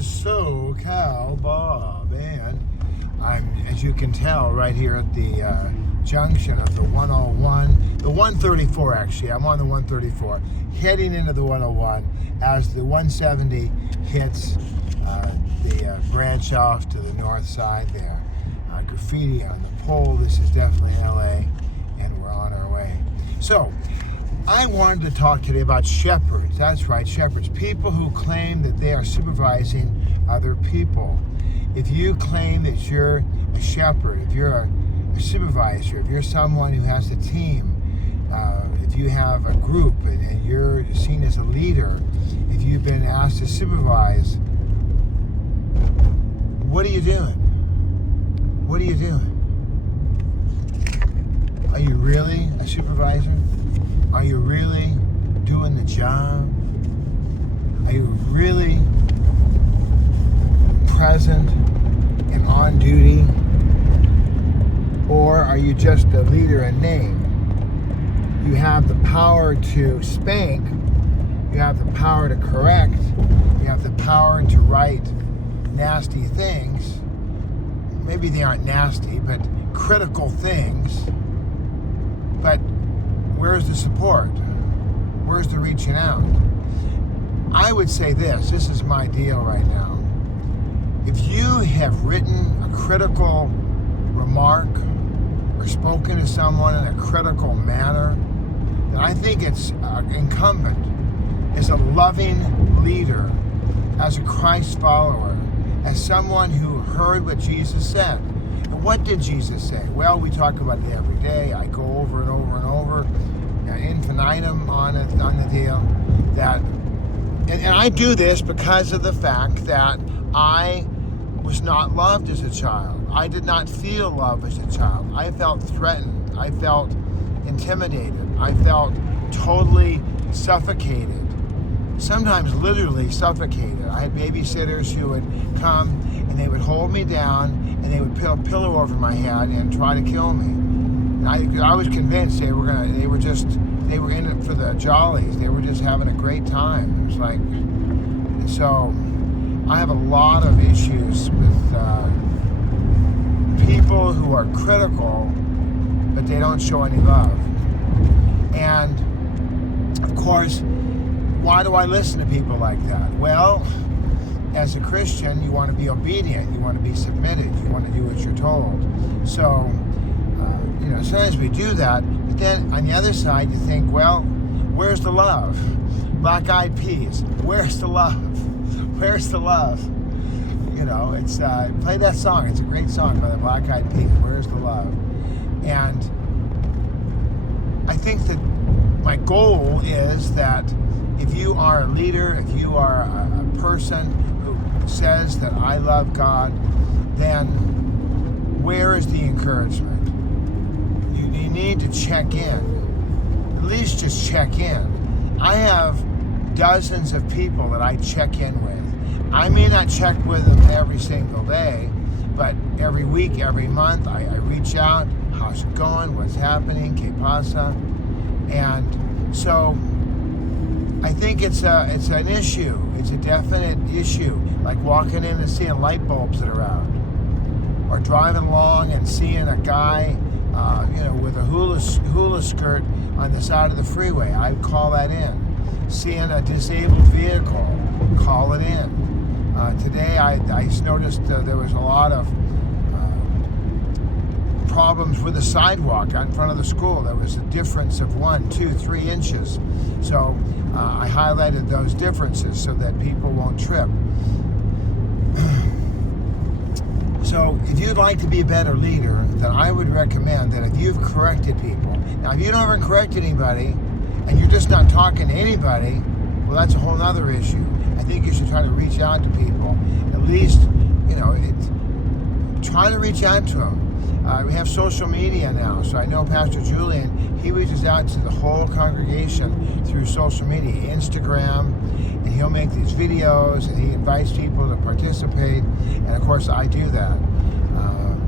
is SoCal Bob, and I'm, as you can tell, right here at the junction of the 101, the 134 actually. I'm on the 134, heading into the 101 as the 170 hits the branch off to the north side there. Graffiti on the pole. This is definitely LA, and we're on our way. So, I wanted to talk today about shepherds. That's right, shepherds. People who claim that they are supervising other people. If you claim that you're a shepherd, if you're a supervisor, if you're someone who has a team, if you have a group and you're seen as a leader, if you've been asked to supervise, what are you doing? What are you doing? Are you really a supervisor? Are you really doing the job? Are you really present and on duty? Or are you just a leader in name? You have the power to spank, you have the power to correct, you have the power to write nasty things. Maybe they aren't nasty, but critical things. But where's the support? Where's the reaching out? I would say this is my deal right now. If you have written a critical remark or spoken to someone in a critical manner, then I think it's incumbent as a loving leader, as a Christ follower, as someone who heard what Jesus said. And what did Jesus say? Well, we talk about it every day. I go over and over and over, infinitum on the deal. That, and I do this because of the fact that I was not loved as a child. I did not feel love as a child. I felt threatened. I felt intimidated. I felt totally suffocated. Sometimes literally suffocated. I had babysitters who would come and they would hold me down and they would put a pillow over my head and try to kill me. And I was convinced they were in it for the jollies. They were just having a great time. It was like, so I have a lot of issues with people who are critical, but they don't show any love. And of course, why do I listen to people like that? Well, as a Christian, you want to be obedient, you want to be submitted, you want to do what you're told. So, sometimes we do that, but then on the other side, you think, well, where's the love? Black Eyed Peas, where's the love? Where's the love? It's play that song. It's a great song by the Black Eyed Peas. Where's the love? And I think that my goal is that if you are a leader, if you are a person who says that I love God, then where is the encouragement? You need to check in. At least just check in. I have dozens of people that I check in with. I may not check with them every single day, but every week, every month, I reach out. How's it going? What's happening? Que pasa? And so I think it's an issue. It's a definite issue, like walking in and seeing light bulbs that are out, or driving along and seeing a guy, with a hula skirt on the side of the freeway. I'd call that in. Seeing a disabled vehicle, call it in. Today, I noticed there was a lot of problems with the sidewalk in front of the school. There was a difference of 1, 2, 3 inches. So I highlighted those differences so that people won't trip. So if you'd like to be a better leader, then I would recommend that if you've corrected people, now if you haven't corrected anybody and you're just not talking to anybody, well, that's a whole other issue. I think you should try to reach out to people. At least, try to reach out to them. We have social media now, so I know Pastor Julian, he reaches out to the whole congregation through social media, Instagram, and he'll make these videos, and he invites people to participate, and of course I do that.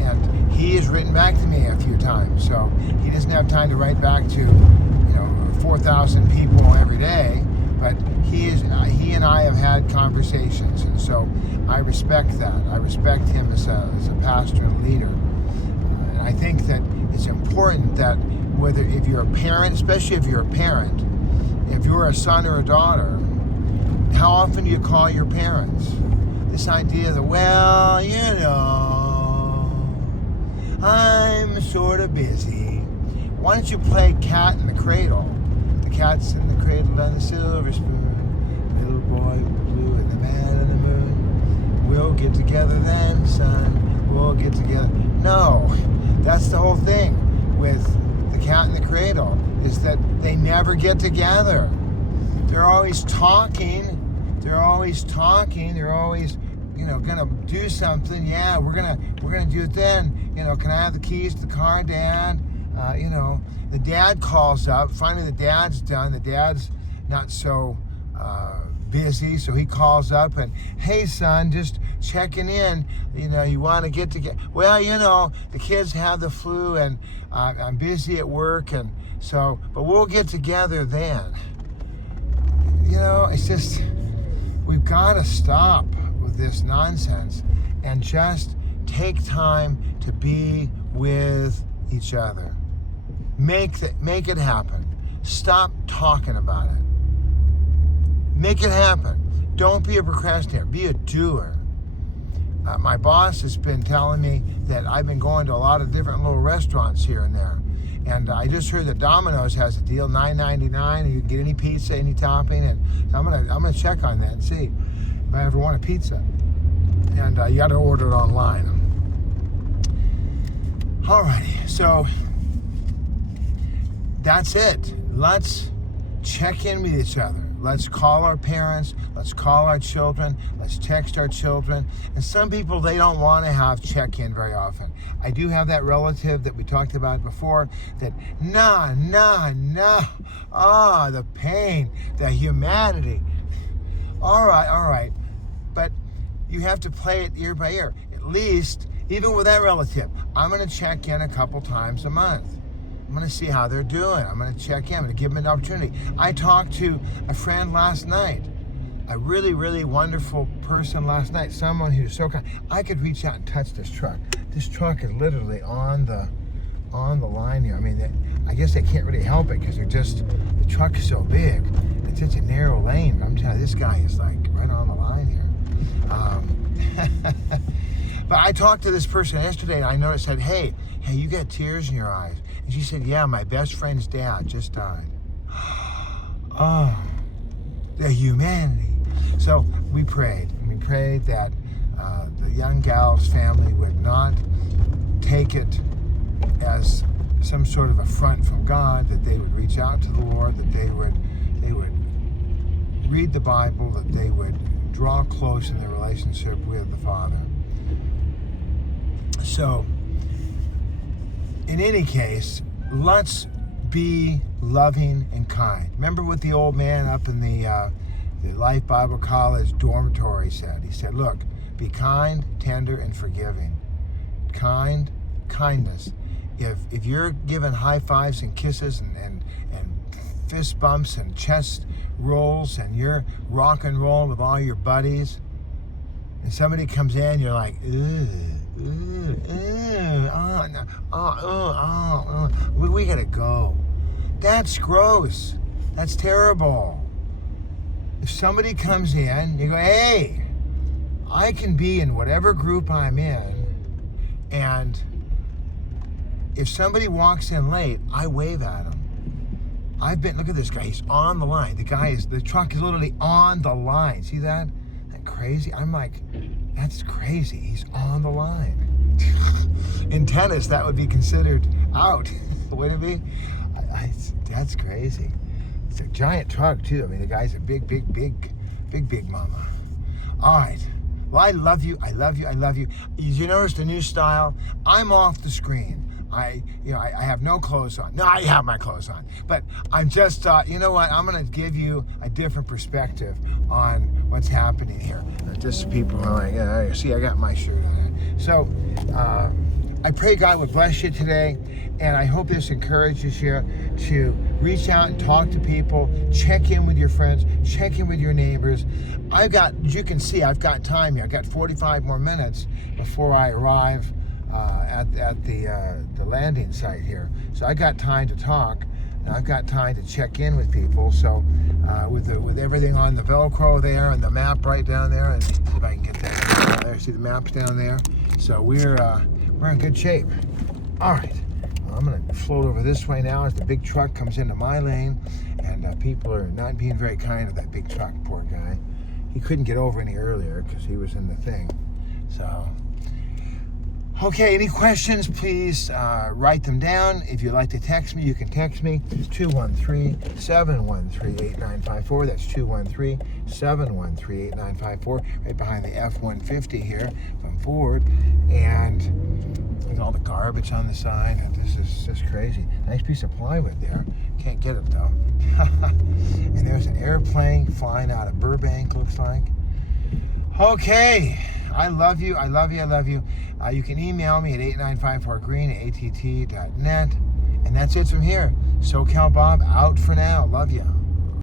And he has written back to me a few times, so he doesn't have time to write back to 4,000 people every day, but he and I have had conversations, and so I respect that. I respect him as a pastor and leader. And I think that it's important that if you're a parent, especially if you're a parent, if you're a son or a daughter, how often do you call your parents? This idea that, well, I'm sort of busy. Why don't you play cat in the cradle? The cat's in the cradle and the silver spoon. Little boy blue and the man in the moon. We'll get together then, son. We'll get together. No, that's the whole thing with the cat in the cradle, is that they never get together. They're always talking. They're always, gonna do something. Yeah, we're gonna do it then. Can I have the keys to the car, Dad? The dad calls up. Finally, the dad's done. The dad's not so busy, so he calls up and, hey, son, just checking in. You want to get together? Well, the kids have the flu, and I'm busy at work, and so, but we'll get together then. It's just, we've got to stop with this nonsense and just take time to be with each other. Make it happen. Stop talking about it. Make it happen. Don't be a procrastinator. Be a doer. My boss has been telling me that I've been going to a lot of different little restaurants here and there. And I just heard that Domino's has a deal, $9.99, and you can get any pizza, any topping. And so I'm gonna check on that and see if I ever want a pizza. And you got to order it online. Alrighty, so that's it. Let's check in with each other. Let's call our parents. Let's call our children. Let's text our children. And some people, they don't want to have check-in very often. I do have that relative that we talked about before that, nah. The pain, the humanity. All right. But you have to play it ear by ear. At least, even with that relative, I'm going to check in a couple times a month. I'm going to see how they're doing. I'm going to check in. I'm going to give them an opportunity. I talked to a friend last night, a really, really wonderful person last night, someone who's so kind. I could reach out and touch this truck. This truck is literally on the line here. I mean, I guess they can't really help it because the truck is so big. It's such a narrow lane. But I'm telling you, this guy is like right on the line here. But I talked to this person yesterday, and I noticed, said, hey, you got tears in your eyes. And she said, yeah, my best friend's dad just died. Oh, the humanity. So we prayed. And we prayed that the young gal's family would not take it as some sort of affront from God, that they would reach out to the Lord, that they would read the Bible, that they would draw close in their relationship with the Father. So, in any case, let's be loving and kind. Remember what the old man up in the Life Bible College dormitory said? He said, look, be kind, tender, and forgiving. Kindness. If you're giving high fives and kisses and fist bumps and chest rolls, and you're rock and rolling with all your buddies, and somebody comes in, you're like, we gotta go. That's gross. That's terrible. If somebody comes in, you go, hey, I can be in whatever group I'm in, and if somebody walks in late, I wave at them. Look at this guy, he's on the line. The truck is literally on the line. See that? Isn't that crazy? I'm like, that's crazy. He's on the line. In tennis, that would be considered out. Would it be? That's crazy. It's a giant truck, too. I mean, the guy's a big mama. All right. Well, I love you. You notice the new style? I'm off the screen. I have no clothes on. No, I have my clothes on. But I'm just, you know what? I'm going to give you a different perspective on what's happening here. Just people are like, see, I got my shirt on. So, I pray God would bless you today, and I hope this encourages you to reach out and talk to people, check in with your friends, check in with your neighbors. As you can see, I've got time here. I've got 45 more minutes before I arrive at the landing site here. So I got time to talk, and I've got time to check in with people. So with everything on the Velcro there and the map right down there, and see if I can get that down there. See the maps down there. So we're in good shape. All right, well, I'm gonna float over this way now as the big truck comes into my lane, and people are not being very kind to that big truck. Poor guy. He couldn't get over any earlier because he was in the thing. So, okay, any questions, please write them down. If you'd like to text me, you can text me. It's 213-713-8954. That's 213-713-8954. Right behind the F-150 here from Ford. And there's all the garbage on the side. This is just crazy. Nice piece of plywood there. Can't get it though. And there's an airplane flying out of Burbank, looks like. Okay, I love you, I love you, I love you. You can email me at 8954green@att.net. And that's it from here. SoCal Bob out for now. Love you.